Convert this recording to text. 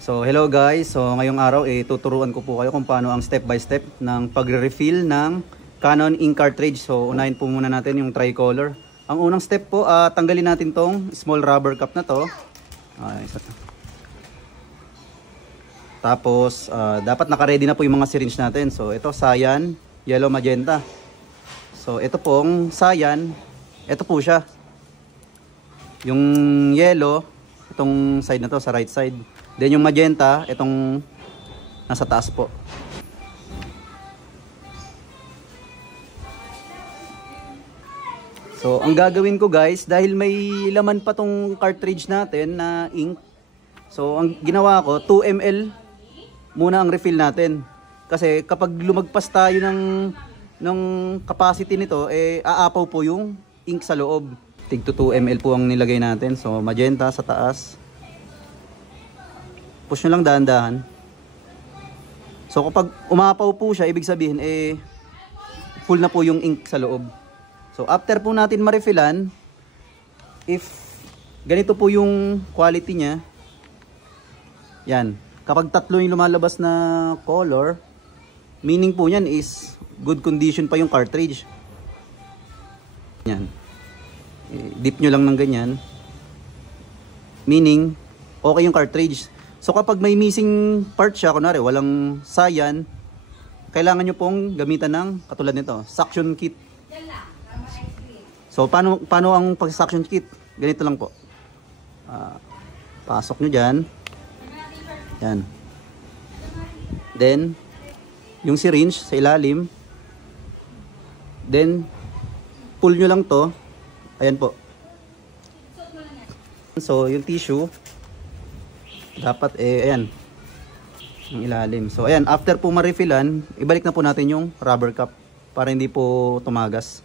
So hello guys, so ngayong araw tuturuan ko po kayo kung paano ang step by step ng pagre-refill ng Canon ink cartridge. So unahin po muna natin yung tricolor. Ang unang step po, tanggalin natin tong small rubber cup na to. Tapos dapat naka-ready na po yung mga syringe natin. So ito cyan, yellow, magenta. So ito pong cyan, ito po siya. Yung yellow, itong side na to, sa right side. Then yung magenta, itong nasa taas po. So ang gagawin ko guys, dahil may laman pa tong cartridge natin na ink. So ang ginawa ko, 2 ml muna ang refill natin. Kasi kapag lumagpas tayo ng capacity nito, aapaw po yung ink sa loob. Tig to 2 ml po ang nilagay natin. So magenta sa taas. Push nyo lang dahan-dahan. So kapag umapaw po siya, ibig sabihin full na po yung ink sa loob. So after po natin ma-refillan, if ganito po yung quality niya, yan. Kapag tatlo yung lumalabas na color, meaning po yan is good condition pa yung cartridge. Yan. Dip nyo lang ng ganyan. Meaning, okay yung cartridge. So kapag may missing part siya, kunwari walang cyan, kailangan nyo pong gamitan ng katulad nito, suction kit. So paano ang pag-suction kit? Ganito lang po. Pasok nyo dyan. Yan. Then, yung syringe sa ilalim. Then, pull nyo lang to. Ayan po. So, yung tissue, dapat ayan, yung ilalim. So, ayan, after po ma-refillan, ibalik na po natin yung rubber cup para hindi po tumagas.